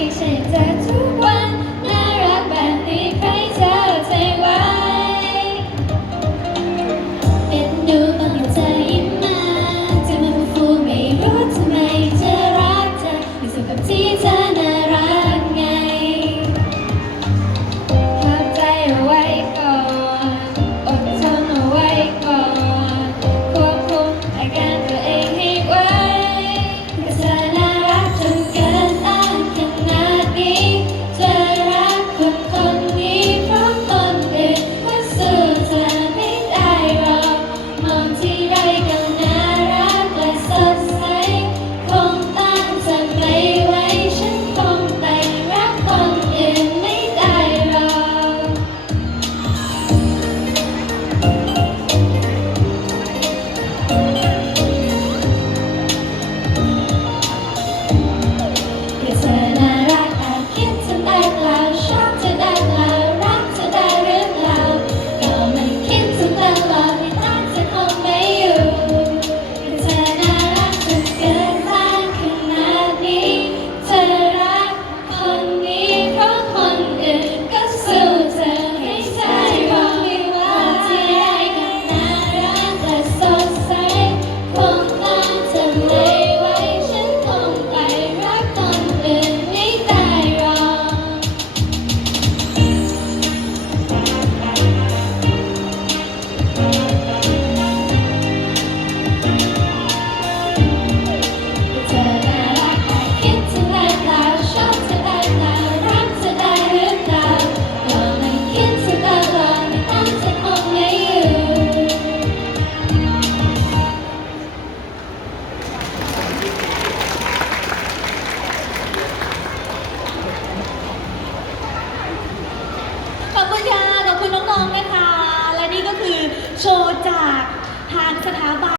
你是真再สถาบัน